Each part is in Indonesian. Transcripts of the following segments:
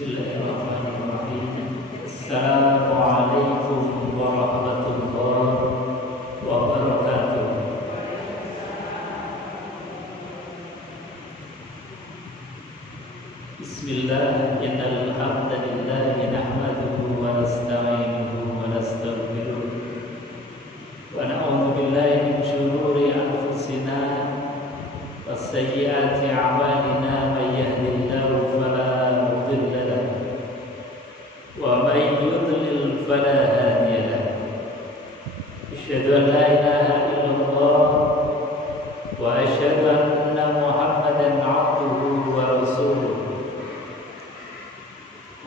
Bismillahirrahmanirrahim. Assalamualaikum warahmatullahi wabarakatuh. Bismillah, innal hamdalillah nahmaduhu wa nasta'inuhu wa nastaghfiruh wa na'udzu billahi min shururi anfusina wa sayyiati a'malina. May yahdihillahu fala mudilla lahu wa may yudlil fala hadiya lahu. Asyhadu an la ilaha illallah wa asyhadu anna Muhammadan 'abduhu wa rasuluh.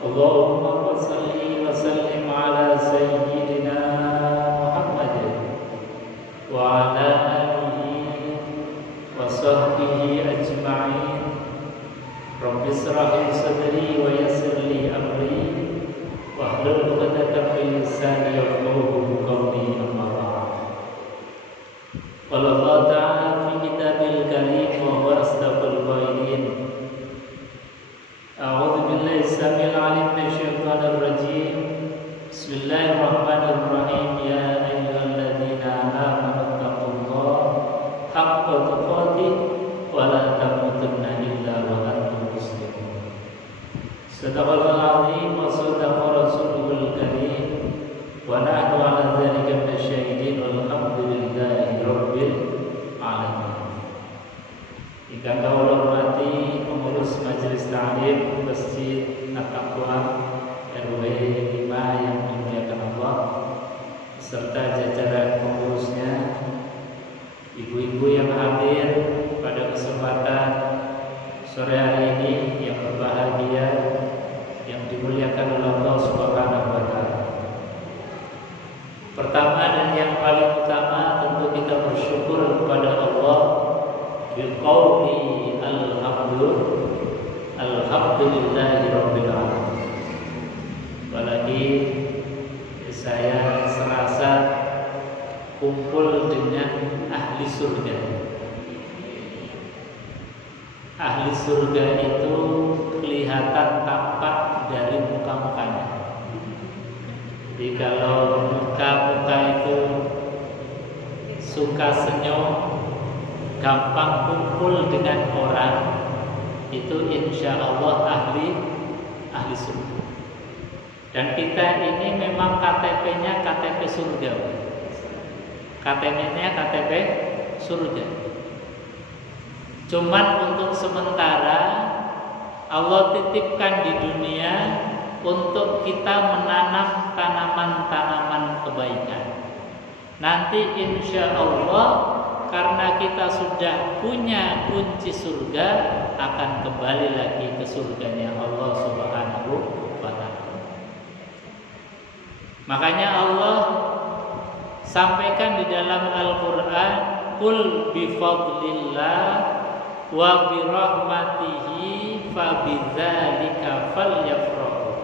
Allahumma shalli wa sallim ala sayyidina Muhammad wa ala alihi wa sahbihi ajma'in. Rabbi shrah li sadri wa yassir li amri wahlul 'uqdatam min lisani yafqahu qawli. Amma ba'd. Qala Allah ta'ala fi kitabil karim wa huwa asdaqul qailin. A'udzu billahi samil 'alim minasyaitonir rajim. Bismillahirrahmanirrahim. Ya ayyuhalladzina amanu taqullaha haqqa tuqatih wa la tamutunna illa wa antum muslimun. Sadaqallahul 'azim wa sadaqa rasuluhul karim wa nahnu 'ala dzalika minasyahidin walhamdulillahi rabbil alamin. Ingkang kawula hormati pengurus Majelis Ta'lim Masjid At-Taqwa RW 5 yang dimuliakan Allah, serta jajaran pengurusnya, ibu-ibu yang hadir pada kesempatan sore hari ini yang berbahagia, yang dimuliakan oleh Allah Subhanahu wa taala. Pertama dan yang paling utama tentu kita bersyukur kepada Allah biqauli alhamdulillahi rabbil alamin. Apalagi saya serasa kumpul dengan ahli surga. Ahli surga itu kelihatan tampak dari muka-mukanya. Jadi kalau muka-muka itu suka senyum, gampang kumpul dengan orang, itu insya Allah ahli surga. Dan kita ini memang KTP-nya KTP surga. KTP-nya KTP surga. Cuman untuk sementara Allah titipkan di dunia untuk kita menanam tanaman-tanaman kebaikan. Nanti insya Allah karena kita sudah punya kunci surga, akan kembali lagi ke surganya Allah Subhanahu wa ta'ala. Makanya Allah sampaikan di dalam Al-Quran, Qul bifadlillah wa birahmatihi fabidzalika falyafrahu.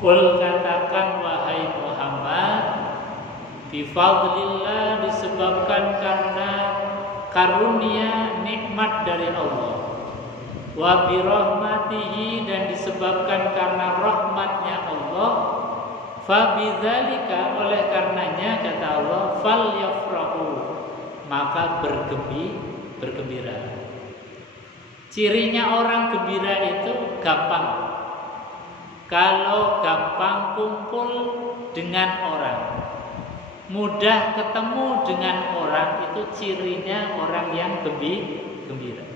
Qul, katakan wahai Muhammad, bifadlillah, disebabkan karena karunia nikmat dari Allah, wa birahmatihi, dan disebabkan karena rahmatnya Allah, fabidzalika, oleh karenanya kata Allah, falyafrahu, maka bergembira. Cirinya orang gembira itu gampang. Kalau gampang kumpul dengan orang, mudah ketemu dengan orang, itu cirinya orang yang gembira.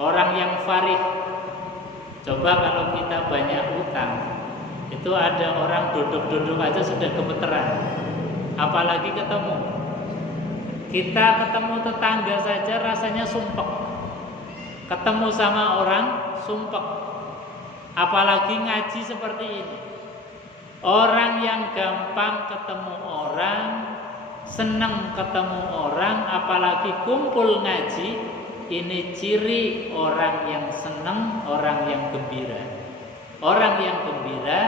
Orang yang farih. Coba kalau kita banyak utang, itu ada orang duduk-duduk aja sudah gemeteran, apalagi ketemu. Kita ketemu tetangga saja rasanya sumpek. Ketemu sama orang sumpek, apalagi ngaji seperti ini. Orang yang gampang ketemu orang, senang ketemu orang, apalagi kumpul ngaji, ini ciri orang yang senang, orang yang gembira. Orang yang gembira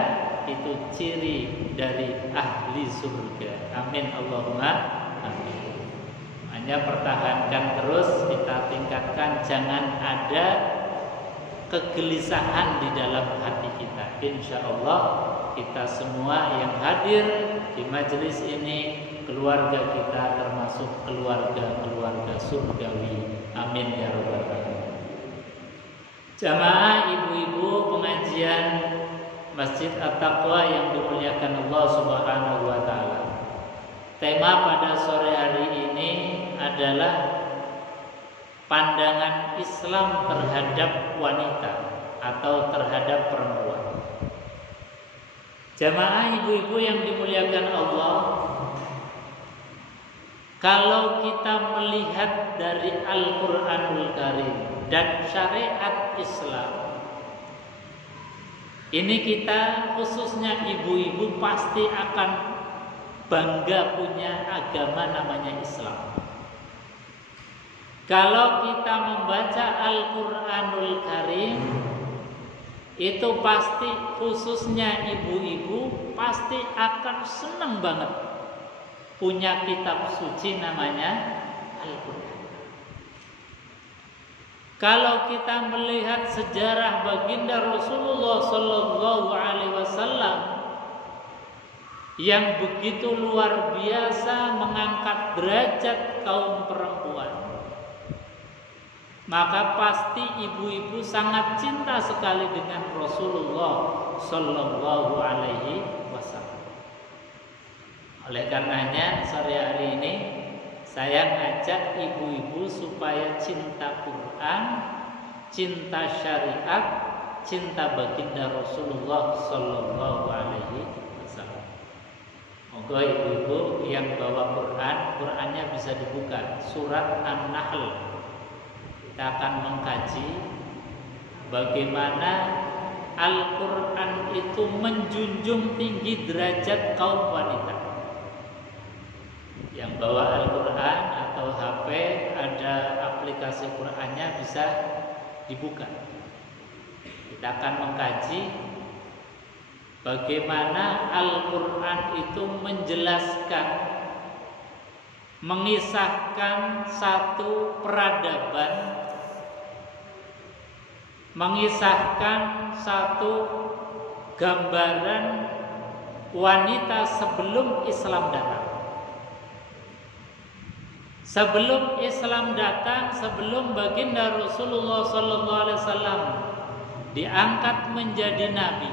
itu ciri dari ahli surga. Amin Allahumma amin. Hanya pertahankan terus, kita tingkatkan, jangan ada kegelisahan di dalam hati kita. Insya Allah kita semua yang hadir di majelis ini, keluarga kita termasuk keluarga surgawi. Amin ya rabbal alamin. Jamaah ibu-ibu pengajian Masjid At-Taqwa yang dimuliakan Allah Subhanahu wa taala. Tema pada sore hari ini adalah pandangan Islam terhadap wanita atau terhadap perempuan. Jamaah ibu-ibu yang dimuliakan Allah, kalau kita melihat dari Al-Qur'anul Karim dan syariat Islam, ini kita khususnya ibu-ibu pasti akan bangga punya agama namanya Islam. Kalau kita membaca Al-Qur'anul Karim, itu pasti khususnya ibu-ibu pasti akan senang banget punya kitab suci namanya Al-Qur'an. Kalau kita melihat sejarah baginda Rasulullah Sallallahu Alaihi Wasallam yang begitu luar biasa mengangkat derajat kaum perempuan, maka pasti ibu-ibu sangat cinta sekali dengan Rasulullah Sallallahu Alaihi Wasallam. Oleh karenanya sore hari ini saya ngajak ibu-ibu supaya cinta Quran, cinta syariat, cinta baginda Rasulullah Sallallahu Alaihi Wasallam. Moga ibu-ibu yang bawa Quran, Qurannya bisa dibuka surat An-Nahl. Kita akan mengkaji bagaimana Al-Quran itu menjunjung tinggi derajat kaum wanita. Yang bawa Al-Quran atau HP ada aplikasi Qurannya bisa dibuka. Kita akan mengkaji bagaimana Al-Quran itu menjelaskan, mengisahkan satu peradaban, mengisahkan satu gambaran wanita sebelum Islam datang. Sebelum Islam datang, sebelum baginda Rasulullah Sallallahu Alaihi Wasallam diangkat menjadi nabi,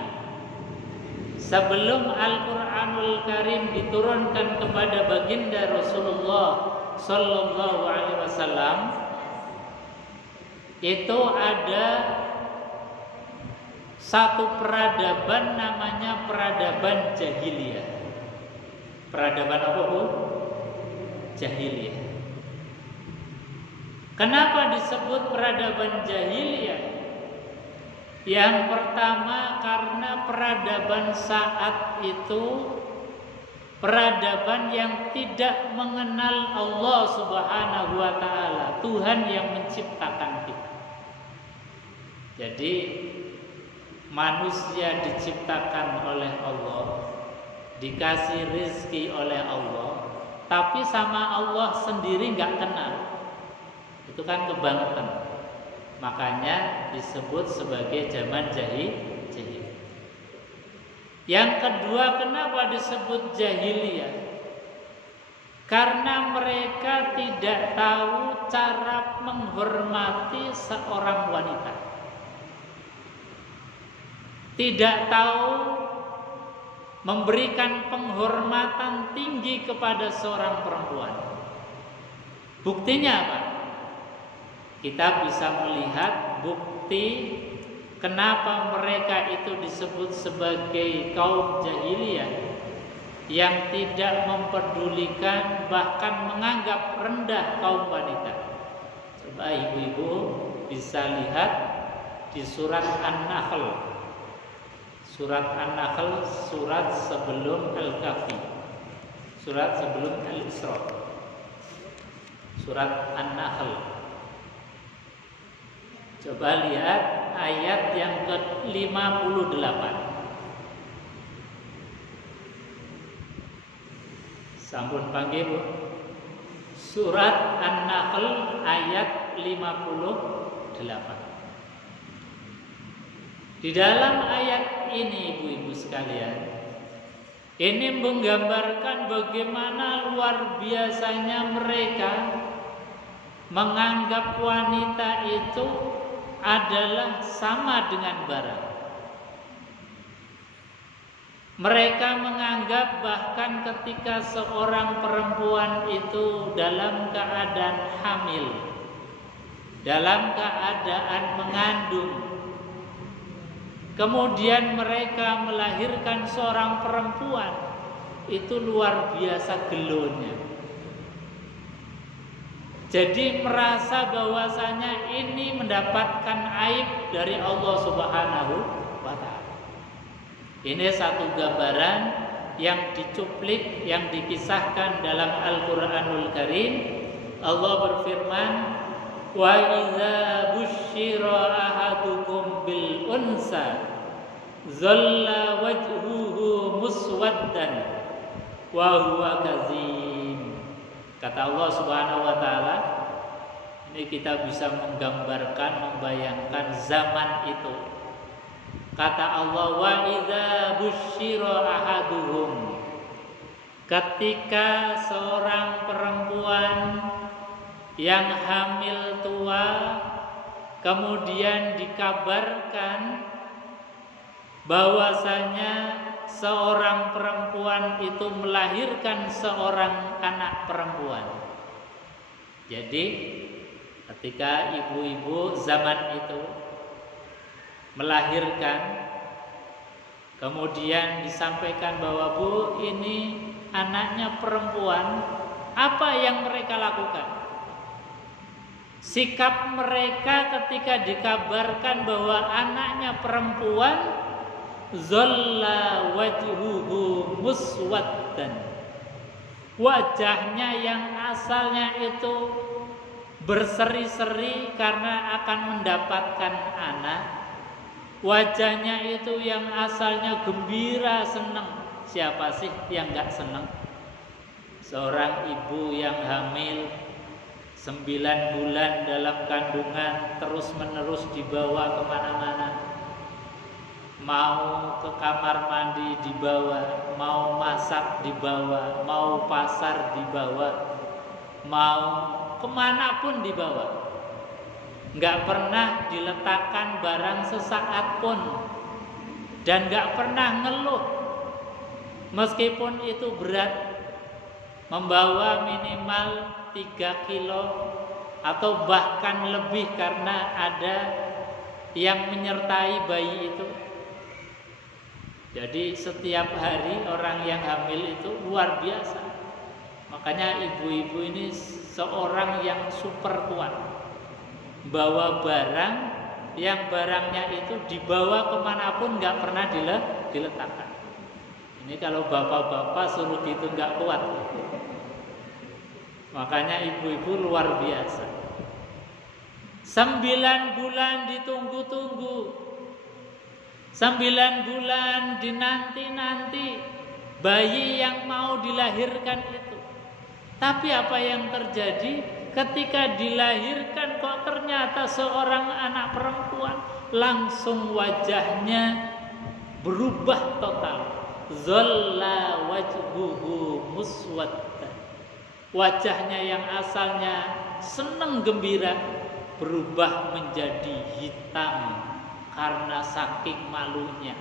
sebelum Al-Qur'anul Karim diturunkan kepada baginda Rasulullah Sallallahu Alaihi Wasallam, itu ada satu peradaban namanya peradaban jahiliyah. Peradaban apa, Bu? Jahiliyah. Kenapa disebut peradaban jahiliyah? Yang pertama karena peradaban saat itu peradaban yang tidak mengenal Allah Subhanahu wa taala, Tuhan yang menciptakan kita. Jadi manusia diciptakan oleh Allah, dikasih rezeki oleh Allah, tapi sama Allah sendiri nggak kenal. Itu kan kebangetan. Makanya disebut sebagai zaman jahiliyah. Yang kedua, kenapa disebut jahiliyah? Karena mereka tidak tahu cara menghormati seorang wanita. Tidak tahu memberikan penghormatan tinggi kepada seorang perempuan. Buktinya apa? Kita bisa melihat bukti kenapa mereka itu disebut sebagai kaum jahiliyah yang tidak mempedulikan, bahkan menganggap rendah kaum wanita. Coba ibu-ibu bisa lihat di surat An-Nahl. Surat An-Nahl, surat sebelum Al-Kahfi, surat sebelum Al-Isra. Surat An-Nahl. Coba lihat ayat yang ke-58. Sampun panggil, Bu. Surat An-Nahl ayat 58. Di dalam ayat ini ibu-ibu sekalian, ini menggambarkan bagaimana luar biasanya mereka menganggap wanita itu adalah sama dengan barang. Mereka menganggap bahkan ketika seorang perempuan itu dalam keadaan hamil, dalam keadaan mengandung, kemudian mereka melahirkan seorang perempuan, itu luar biasa gelonya. Jadi merasa bahwasanya ini mendapatkan aib dari Allah Subhanahu wa ta'ala. Ini satu gambaran yang dicuplik, yang dikisahkan dalam Al-Quranul Karim. Allah berfirman, wa idza busyira ahadukum bil unsa zalla wajhuhu muswaddan wa huwa kazim. Kata Allah Subhanahu wa taala, ini kita bisa menggambarkan, membayangkan zaman itu. Kata Allah, wa idza busyira ahaduhum, ketika seorang perempuan yang hamil tua kemudian dikabarkan bahwasanya seorang perempuan itu melahirkan seorang anak perempuan. Jadi ketika ibu-ibu zaman itu melahirkan, kemudian disampaikan bahwa Bu, ini anaknya perempuan, apa yang mereka lakukan? Sikap mereka ketika dikabarkan bahwa anaknya perempuan, zalla wajhuhu muswaddan, wajahnya yang asalnya itu berseri-seri karena akan mendapatkan anak, wajahnya itu yang asalnya gembira, senang. Siapa sih yang gak senang? Seorang ibu yang hamil 9 bulan dalam kandungan, terus menerus dibawa kemana-mana, mau ke kamar mandi dibawa, mau masak dibawa, mau pasar dibawa, mau kemana pun dibawa. Nggak pernah diletakkan barang sesaat pun, dan nggak pernah ngeluh meskipun itu berat, membawa minimal 3 kilo atau bahkan lebih karena ada yang menyertai bayi itu. Jadi setiap hari orang yang hamil itu luar biasa. Makanya ibu-ibu ini seorang yang super kuat, bawa barang yang barangnya itu dibawa kemanapun nggak pernah diletakkan. Ini kalau bapak-bapak suruh gitu nggak kuat. Makanya ibu-ibu luar biasa. 9 bulan ditunggu-tunggu, 9 bulan dinanti-nanti bayi yang mau dilahirkan itu. Tapi apa yang terjadi? Ketika dilahirkan kok ternyata seorang anak perempuan, langsung wajahnya berubah total. Zalla wajhuhu muswaddan. Wajahnya yang asalnya senang gembira berubah menjadi hitam karena saking malunya.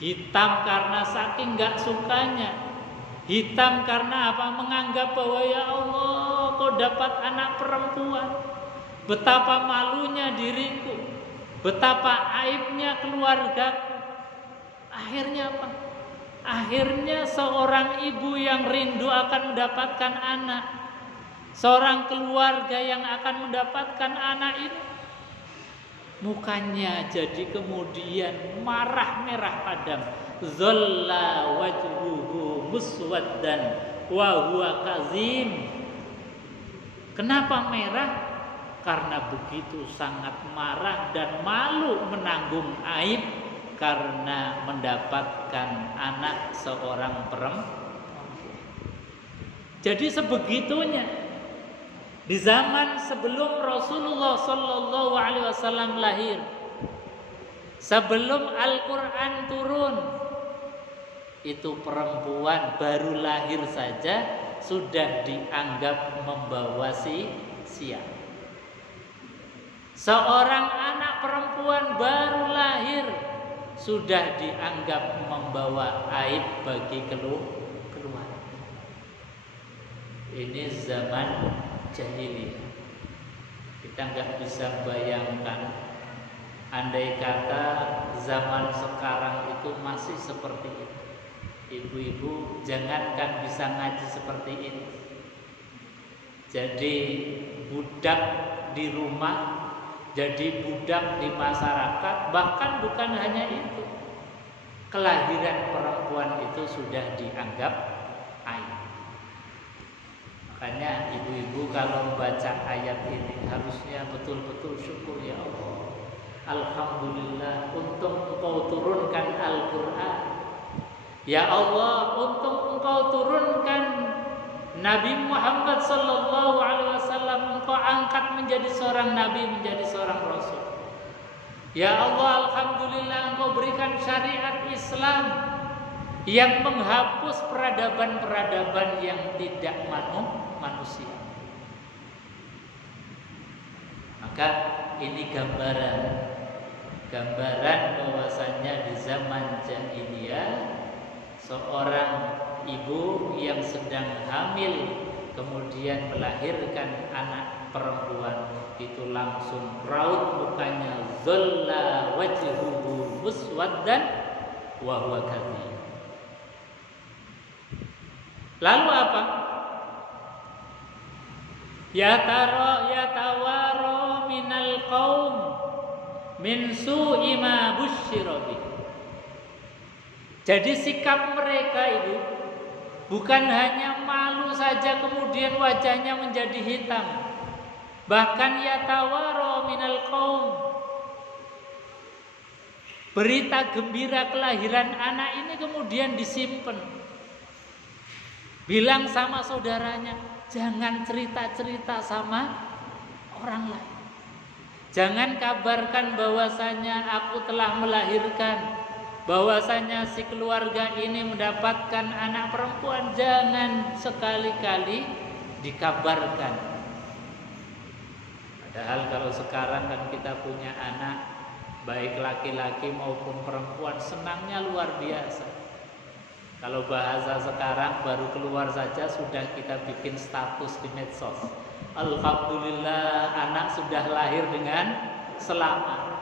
Hitam karena saking gak sukanya. Hitam karena apa? Menganggap bahwa ya Allah, kok dapat anak perempuan. Betapa malunya diriku, betapa aibnya keluargaku. Akhirnya apa? Akhirnya seorang ibu yang rindu akan mendapatkan anak, seorang keluarga yang akan mendapatkan anak ini, mukanya jadi kemudian marah merah padam. Zalla wajhuhu muswaddan wa huwa kazim. Kenapa merah? Karena begitu sangat marah dan malu menanggung aib karena mendapatkan anak seorang perempuan. Jadi sebegitunya di zaman sebelum Rasulullah Sallallahu Alaihi Wasallam lahir, Sebelum Al-Quran turun, itu perempuan baru lahir saja sudah dianggap membawa sial. Seorang anak perempuan baru lahir sudah dianggap membawa aib bagi keluarga. Ini zaman jahiliyah. Kita nggak bisa bayangkan andai kata zaman sekarang itu masih seperti itu. Ibu-ibu jangankan bisa ngaji seperti ini, jadi budak di rumah, jadi budak di masyarakat. Bahkan bukan hanya itu, kelahiran perempuan itu sudah dianggap aib. Makanya ibu-ibu kalau membaca ayat ini harusnya betul-betul syukur, ya Allah, alhamdulillah untuk Engkau turunkan Al-Quran. Ya Allah, untuk Engkau turunkan Nabi Muhammad sallallahu alaihi wasallam, Engkau angkat menjadi seorang nabi, menjadi seorang rasul. Ya Allah, alhamdulillah Engkau berikan syariat Islam yang menghapus peradaban-peradaban yang tidak manusia. Maka ini gambaran bahwasanya di zaman jahiliyah seorang ibu yang sedang hamil kemudian melahirkan anak perempuan itu langsung raut mukanya, zalla wajhuhu muswaddan wa huwa kadhib. Lalu apa? Yatawara minal qaum min su'i ma busyira bih. Jadi sikap mereka itu bukan hanya malu saja kemudian wajahnya menjadi hitam, bahkan yatawara minal qaum, berita gembira kelahiran anak ini kemudian disimpan. Bilang sama saudaranya, jangan cerita-cerita sama orang lain. Jangan kabarkan bahwasanya aku telah melahirkan, bahwasanya si keluarga ini mendapatkan anak perempuan. Jangan sekali-kali dikabarkan. Padahal kalau sekarang kan kita punya anak, baik laki-laki maupun perempuan, senangnya luar biasa. Kalau bahasa sekarang baru keluar saja sudah kita bikin status di medsos. Alhamdulillah anak sudah lahir dengan selamat.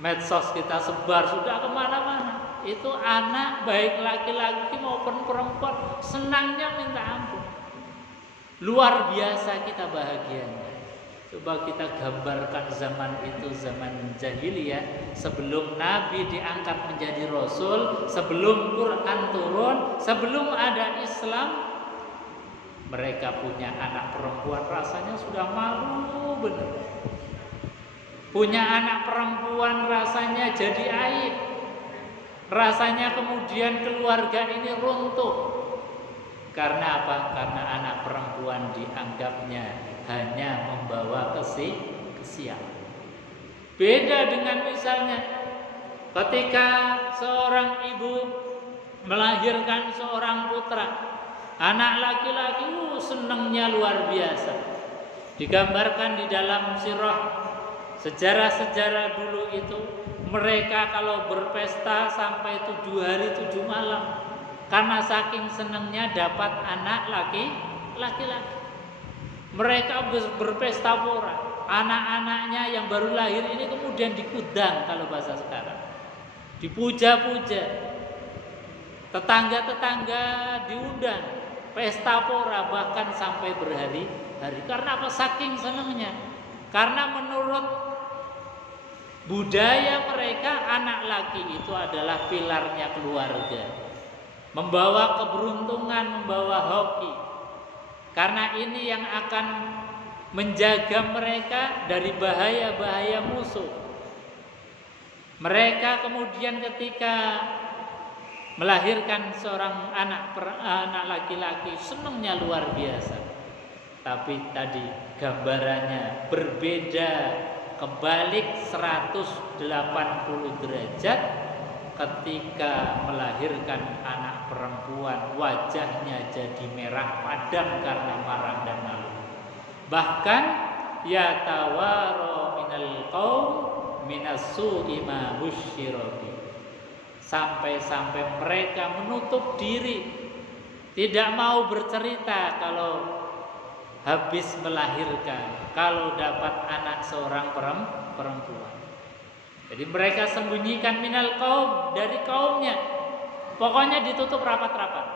Medsos kita sebar sudah kemana-mana. Itu anak baik laki-laki maupun perempuan senangnya minta ampun. Luar biasa kita bahagianya. Coba kita gambarkan zaman itu, zaman jahiliyah, sebelum Nabi diangkat menjadi Rasul, sebelum Quran turun, sebelum ada Islam. Mereka punya anak perempuan rasanya sudah malu benar. Punya anak perempuan rasanya jadi aib. Rasanya kemudian keluarga ini runtuh. Karena apa? Karena anak perempuan dianggapnya hanya membawa kesialan. Beda dengan misalnya ketika seorang ibu melahirkan seorang putra, anak laki-laki, senangnya luar biasa. Digambarkan di dalam sirah sejarah-sejarah dulu itu, mereka kalau berpesta sampai 7 hari 7 malam karena saking senangnya dapat anak laki-laki. Mereka berpesta pora. Anak-anaknya yang baru lahir ini kemudian dikudang kalau bahasa sekarang, dipuja-puja. Tetangga-tetangga diundang, pesta pora bahkan sampai berhari-hari. Karena apa? Saking senangnya. Karena menurut budaya mereka anak laki itu adalah pilarnya keluarga, membawa keberuntungan, membawa hoki. Karena ini yang akan menjaga mereka dari bahaya-bahaya musuh. Mereka kemudian ketika melahirkan seorang anak laki-laki senangnya luar biasa. Tapi tadi gambarannya berbeda kebalik 180 derajat ketika melahirkan anak perempuan, wajahnya jadi merah padam karena marah dan malu. Bahkan yatawaro minal qaum minas su'i ma busyira bi. Sampai-sampai mereka menutup diri, tidak mau bercerita kalau habis melahirkan, kalau dapat anak seorang perempuan. Jadi mereka sembunyikan minal qaum, dari kaumnya. Pokoknya ditutup rapat-rapat.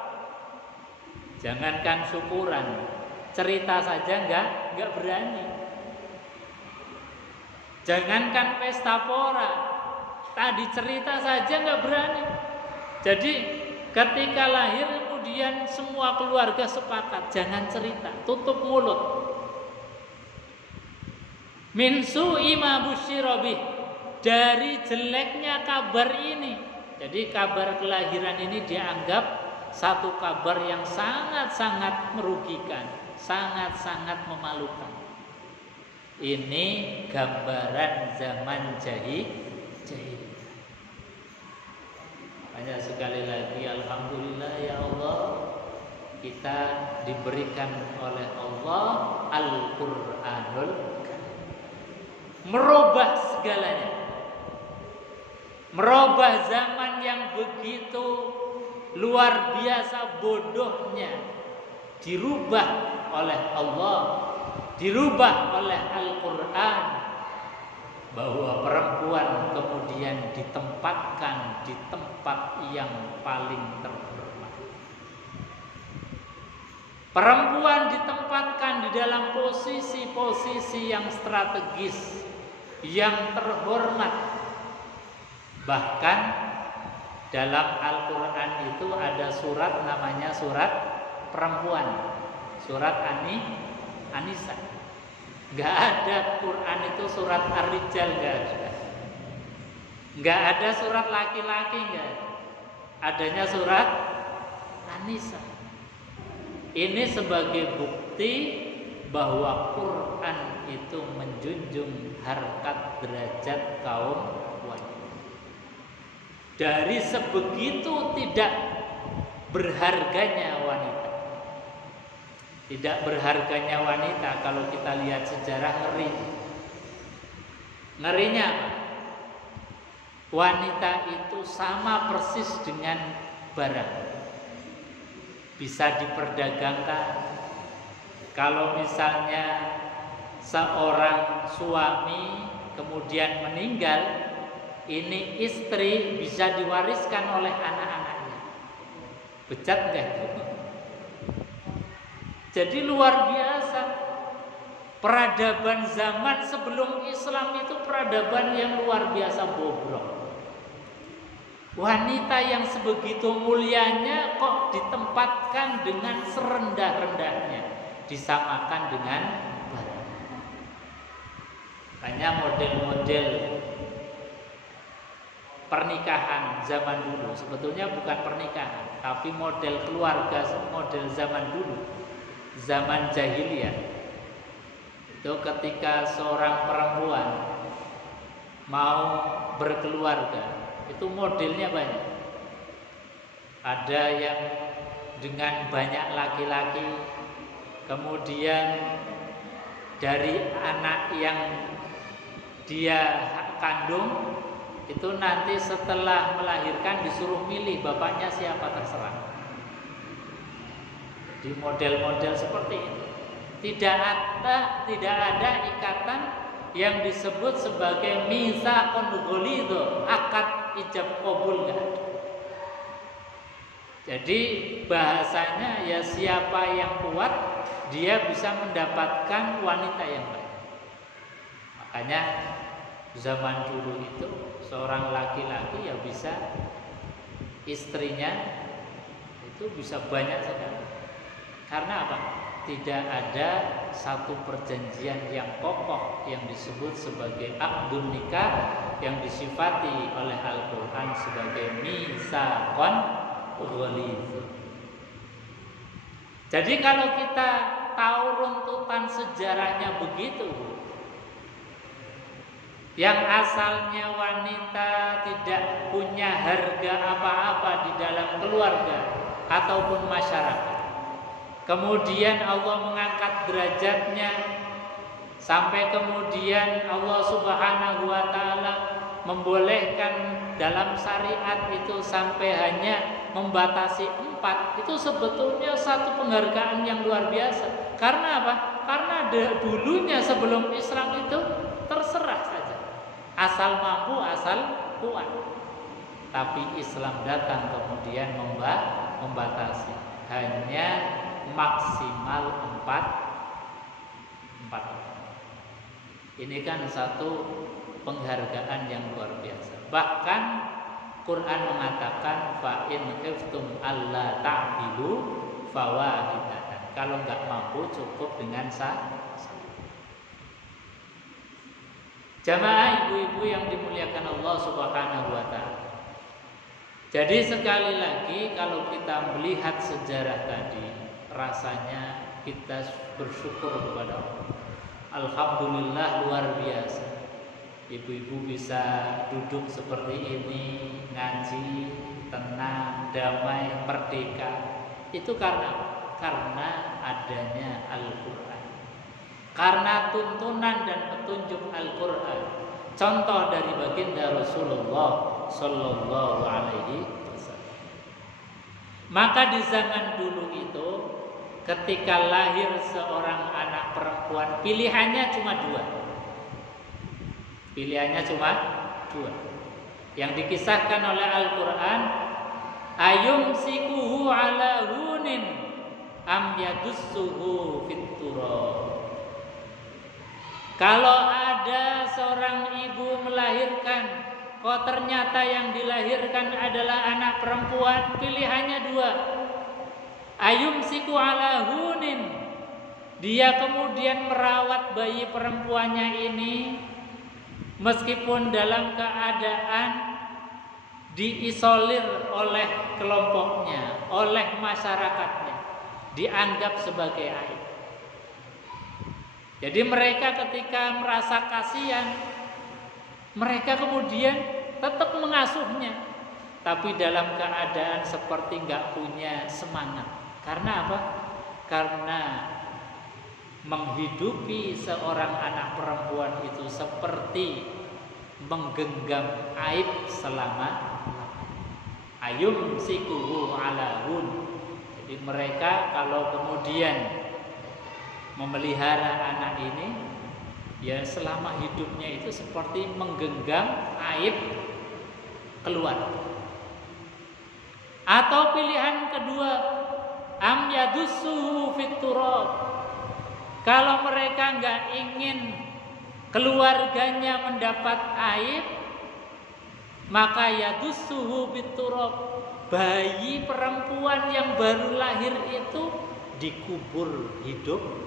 Jangankan syukuran, cerita saja enggak berani. Jangankan pesta pora, tadi cerita saja enggak berani. Jadi ketika lahir kemudian semua keluarga sepakat jangan cerita, tutup mulut. Min su'i ma busyira bih, dari jeleknya kabar ini. Jadi kabar kelahiran ini dianggap satu kabar yang sangat-sangat merugikan, sangat-sangat memalukan. Ini gambaran zaman jahiliyah. Hanya sekali lagi alhamdulillah ya Allah, kita diberikan oleh Allah Al-Qur'anul Karim, merubah segalanya, merubah zaman yang begitu luar biasa bodohnya, dirubah oleh Allah, dirubah oleh Al-Qur'an, bahwa perempuan kemudian ditempatkan di tempat yang paling terhormat. Perempuan ditempatkan di dalam posisi-posisi yang strategis, yang terhormat. Bahkan dalam Al-Quran itu ada surat namanya surat perempuan, surat An-Nisa. Gak ada Quran itu surat Ar-Rijal, gak ada. Gak ada surat laki-laki, gak ada. Adanya surat An-Nisa. Ini sebagai bukti bahwa Quran itu menjunjung harkat derajat kaum wanita. Dari sebegitu tidak berharganya wanita. Tidak berharganya wanita kalau kita lihat sejarah ngeri. Ngerinya apa? Wanita itu sama persis dengan barang, bisa diperdagangkan. Kalau misalnya seorang suami kemudian meninggal, ini istri bisa diwariskan oleh anak-anaknya. Bejat enggak itu? Jadi luar biasa. Peradaban zaman sebelum Islam itu peradaban yang luar biasa bobrok. Wanita yang sebegitu mulianya kok ditempatkan dengan serendah-rendahnya, disamakan dengan barang. Hanya model-model pernikahan zaman dulu, sebetulnya bukan pernikahan, tapi model keluarga, model zaman dulu, zaman jahiliyah. Itu ketika seorang perempuan mau berkeluarga, itu modelnya banyak. Ada yang dengan banyak laki-laki, kemudian dari anak yang dia kandung itu nanti setelah melahirkan disuruh milih bapaknya siapa, terserah. Di model-model seperti itu tidak ada ikatan yang disebut sebagai mitsaqun ghalidh, akad ijab qabul, enggak ada. Jadi bahasanya ya siapa yang kuat dia bisa mendapatkan wanita yang baik. Makanya zaman dulu itu seorang laki-laki ya bisa istrinya itu bisa banyak sekali. Karena apa? Tidak ada satu perjanjian yang kokoh yang disebut sebagai akdun nikah yang disifati oleh Al-Quran sebagai mitsaqun ghalidh. Jadi kalau kita tahu runtutan sejarahnya begitu, yang asalnya wanita tidak punya harga apa-apa di dalam keluarga ataupun masyarakat. Kemudian Allah mengangkat derajatnya sampai kemudian Allah Subhanahu wa taala membolehkan dalam syariat itu sampai hanya membatasi 4. Itu sebetulnya satu penghargaan yang luar biasa. Karena apa? Karena dulunya sebelum Islam itu terserah saja, asal mampu, asal kuat. Tapi Islam datang kemudian membatasi, hanya maksimal 4. Ini kan satu penghargaan yang luar biasa. Bahkan Quran mengatakan fa in khiftum alla ta'dilu fawahidatan. Kalau enggak mampu cukup dengan satu. Jamaah ibu-ibu yang dimuliakan Allah Subhanahu wa taala. Jadi sekali lagi kalau kita melihat sejarah tadi, rasanya kita bersyukur kepada Allah. Alhamdulillah luar biasa. Ibu-ibu bisa duduk seperti ini, ngaji, tenang, damai, merdeka. Itu karena adanya Al-Quran. Karena tuntunan dan petunjuk Al-Quran. Contoh dari baginda Rasulullah Sallallahu Alaihi Wasallam. Maka di zaman dulu itu, ketika lahir seorang anak perempuan, pilihannya cuma 2. Pilihannya cuma 2. Yang dikisahkan oleh Al-Quran, ayumsikuhu ala hunin am yadussuhu fit turab. Kalau ada seorang ibu melahirkan, kok ternyata yang dilahirkan adalah anak perempuan, pilihannya 2. Ayumsiku ala hunin, dia kemudian merawat bayi perempuannya ini meskipun dalam keadaan diisolir oleh kelompoknya, oleh masyarakatnya, dianggap sebagai aib. Jadi mereka ketika merasa kasihan, mereka kemudian tetap mengasuhnya, tapi dalam keadaan seperti nggak punya semangat. Karena apa? Karena menghidupi seorang anak perempuan itu seperti menggenggam aib selama ayum sikuhu ala hun. Jadi mereka kalau kemudian memelihara anak ini, ya selama hidupnya itu seperti menggenggam aib keluar. Atau pilihan kedua, am yadussuhu fit turab. Kalau mereka nggak ingin keluarganya mendapat aib, maka yadussuhu fit turab. Bayi perempuan yang baru lahir itu dikubur hidup.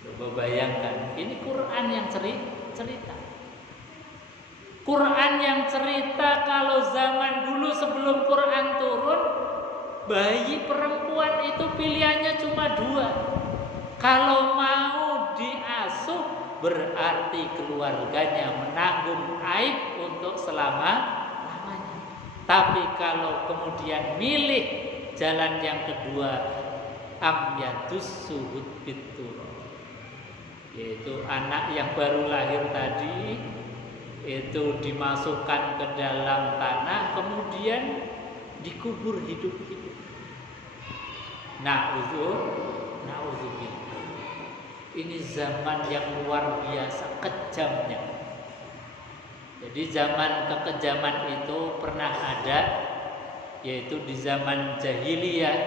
Coba bayangkan, ini Quran yang cerita. Quran yang cerita kalau zaman dulu sebelum Quran turun, bayi perempuan itu pilihannya cuma 2. Kalau mau diasuh, berarti keluarganya menanggung aib untuk selama-lamanya. Tapi kalau kemudian milih jalan yang kedua, am yadussuhu fit turab, yaitu anak yang baru lahir tadi itu dimasukkan ke dalam tanah, kemudian dikubur hidup-hidup. Na'udzubillah. Ini zaman yang luar biasa kejamnya. Jadi zaman kekejaman itu pernah ada, yaitu di zaman jahiliyah,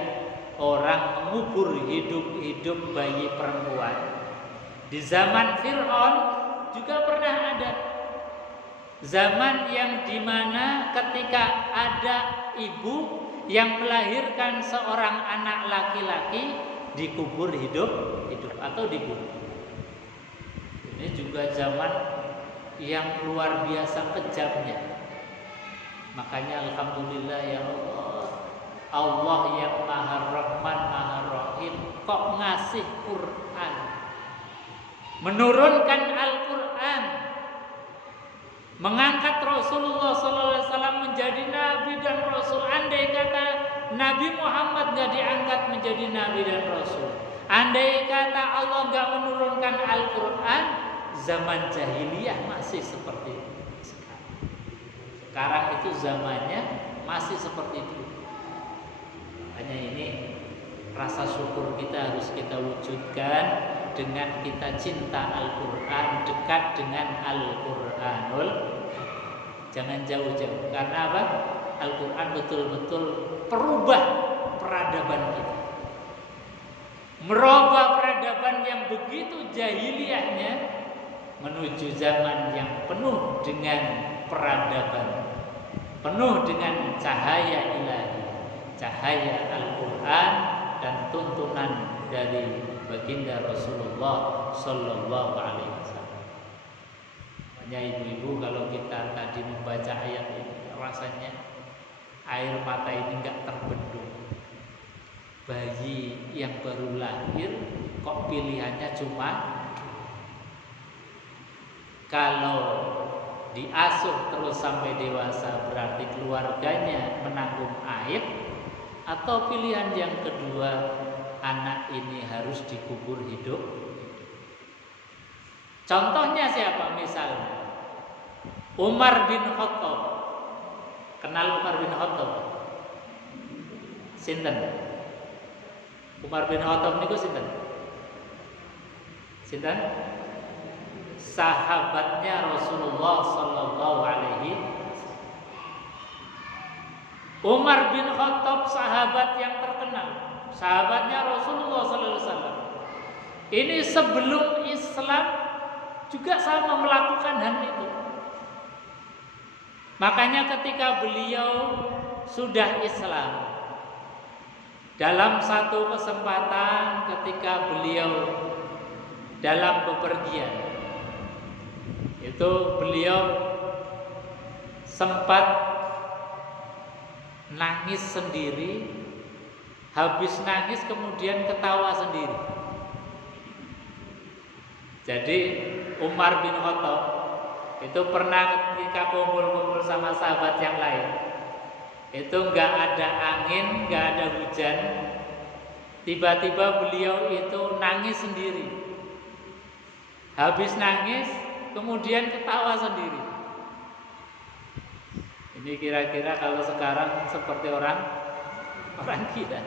orang mengubur hidup-hidup bayi perempuan. Di zaman Fir'aun juga pernah ada. Zaman yang dimana ketika ada ibu yang melahirkan seorang anak laki-laki, dikubur hidup atau dibunuh. Ini juga zaman yang luar biasa kejamnya. Makanya alhamdulillah ya Allah, Allah yang Maha Rahman Maha Rahim kok ngasih Quran menurunkan Al-Quran, mengangkat Rasulullah SAW menjadi Nabi dan Rasul. Andai kata Nabi Muhammad gak diangkat menjadi Nabi dan Rasul, andai kata Allah gak menurunkan Al-Quran, zaman jahiliyah masih seperti sekarang. Sekarang itu zamannya masih seperti itu. Hanya ini rasa syukur kita harus kita wujudkan dengan kita cinta Al-Quran, dekat dengan Al-Quranul. Jangan jauh-jauh. Karena apa? Al-Quran betul-betul perubah peradaban kita, merubah peradaban yang begitu jahiliyahnya menuju zaman yang penuh dengan peradaban, penuh dengan cahaya ilahi, cahaya Al-Quran dan tuntunan dari baginda Rasulullah Sallallahu Alaihi Wasallam. Hanya ibu-ibu, kalau kita tadi membaca ayat ini, rasanya air mata ini nggak terbendung. Bayi yang baru lahir kok pilihannya cuma kalau diasuh terus sampai dewasa berarti keluarganya menanggung aib, atau pilihan yang kedua, anak ini harus dikubur hidup. Contohnya siapa? Misalnya Umar bin Khattab. Kenal Umar bin Khattab? Sinten? Umar bin Khattab niku sinten? Sinten? Sahabatnya Rasulullah Sallallahu Alaihi Wasallam. Umar bin Khattab sahabat yang terkenal, sahabatnya Rasulullah Sallallahu Alaihi Wasallam. Ini sebelum Islam juga sama melakukan hal itu. Makanya ketika beliau sudah Islam, dalam satu kesempatan ketika beliau dalam bepergian, itu beliau sempat nangis sendiri, habis nangis kemudian ketawa sendiri. Jadi Umar bin Khattab itu pernah ketika kumpul-kumpul sama sahabat yang lain, itu nggak ada angin, nggak ada hujan, tiba-tiba beliau itu nangis sendiri. Habis nangis kemudian ketawa sendiri. Ini kira-kira kalau sekarang seperti orang gila.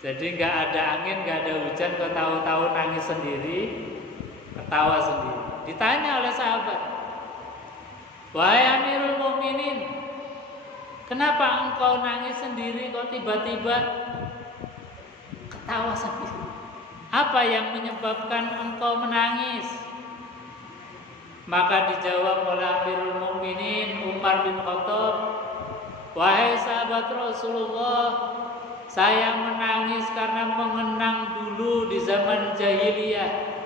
Jadi nggak ada angin, nggak ada hujan, tahu-tahu nangis sendiri, ketawa sendiri. Ditanya oleh sahabat, wahai Amirul Mukminin, kenapa engkau nangis sendiri, kok tiba-tiba ketawa sendiri? Apa yang menyebabkan engkau menangis? Maka dijawab oleh Amirul Mukminin Umar bin Khattab, wahai sahabat Rasulullah, saya menangis karena mengenang dulu di zaman jahiliyah.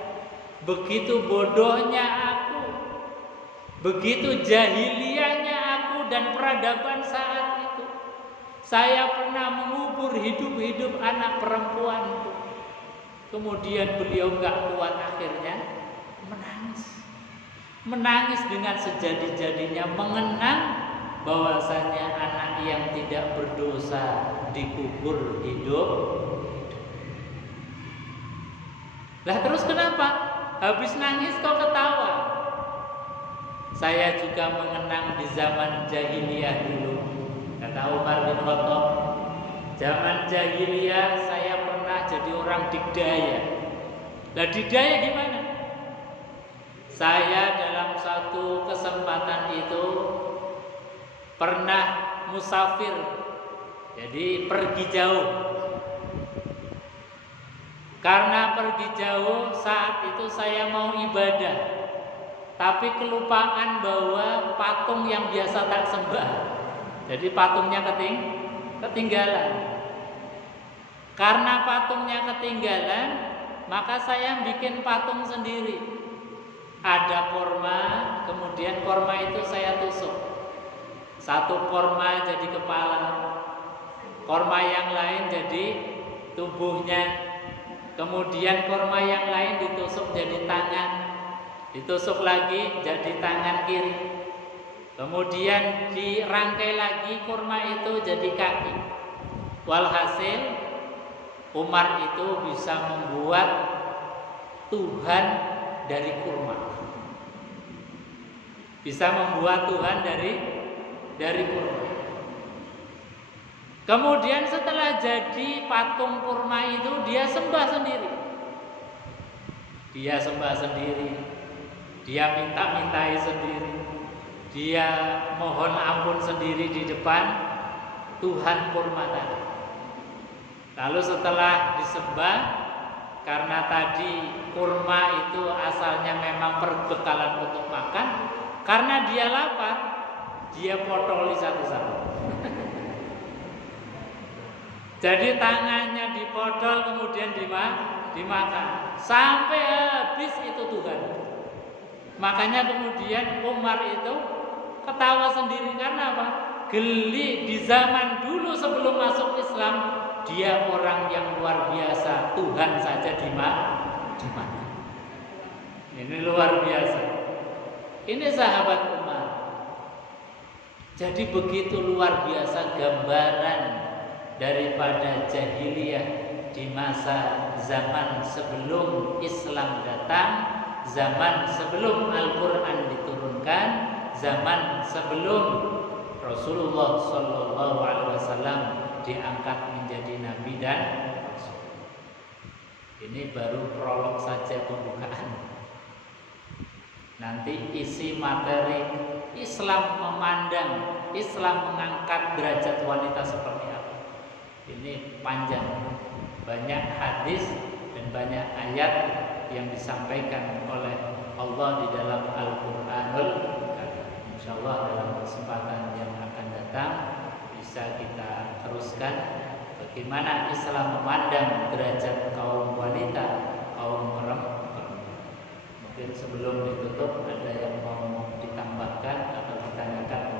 Begitu bodohnya aku, begitu jahiliyahnya aku dan peradaban saat itu. Saya pernah mengubur hidup-hidup anak perempuanku. Kemudian beliau gak kuat, akhirnya menangis dengan sejadi-jadinya, mengenang bahwasanya anak yang tidak berdosa dikubur hidup. Lah terus kenapa? Habis nangis kau ketawa? Saya juga mengenang di zaman jahiliyah dulu, kata Umar bin Khattab. Zaman jahiliyah saya pernah jadi orang digdaya. Lah digdaya gimana? Saya dalam satu kesempatan itu pernah musafir, jadi pergi jauh. Karena pergi jauh, saat itu saya mau ibadah, tapi kelupaan bawa patung yang biasa tak sembah. Jadi patungnya ketinggalan. Karena patungnya ketinggalan, maka saya bikin patung sendiri. Ada korma, kemudian korma itu saya tusuk. Satu korma jadi kepala, korma yang lain jadi tubuhnya, kemudian kurma yang lain ditusuk jadi tangan, ditusuk lagi jadi tangan kiri, kemudian dirangkai lagi kurma itu jadi kaki. Walhasil Umar itu bisa membuat Tuhan dari kurma, bisa membuat Tuhan dari kurma. Kemudian setelah jadi patung kurma itu dia sembah sendiri. Dia sembah sendiri. Dia minta-mintai sendiri. Dia mohon ampun sendiri di depan Tuhan kurma tadi. Lalu setelah disembah, karena tadi kurma itu asalnya memang perbekalan untuk makan, karena dia lapar, dia potoli satu-satu. Jadi tangannya dipotol kemudian dimakan sampai habis itu Tuhan. Makanya kemudian Umar itu ketawa sendiri karena apa? Geli di zaman dulu sebelum masuk Islam, dia orang yang luar biasa, Tuhan saja dimakan. Ini luar biasa. Ini sahabat Umar. Jadi begitu luar biasa gambaran daripada jahiliyah di masa zaman sebelum Islam datang, zaman sebelum Al-Quran diturunkan, zaman sebelum Rasulullah SAW diangkat menjadi Nabi dan Rasul. Ini baru prolog saja, pembukaan. Nanti isi materi Islam memandang, Islam mengangkat derajat wanita seperti apa. Ini panjang, banyak hadis dan banyak ayat yang disampaikan oleh Allah di dalam Al-Quranul Karim. Insyaallah dalam kesempatan yang akan datang bisa kita teruskan bagaimana Islam memandang derajat kaum wanita, kaum perempuan. Mungkin sebelum ditutup ada yang mau ditambahkan atau ditanyakan?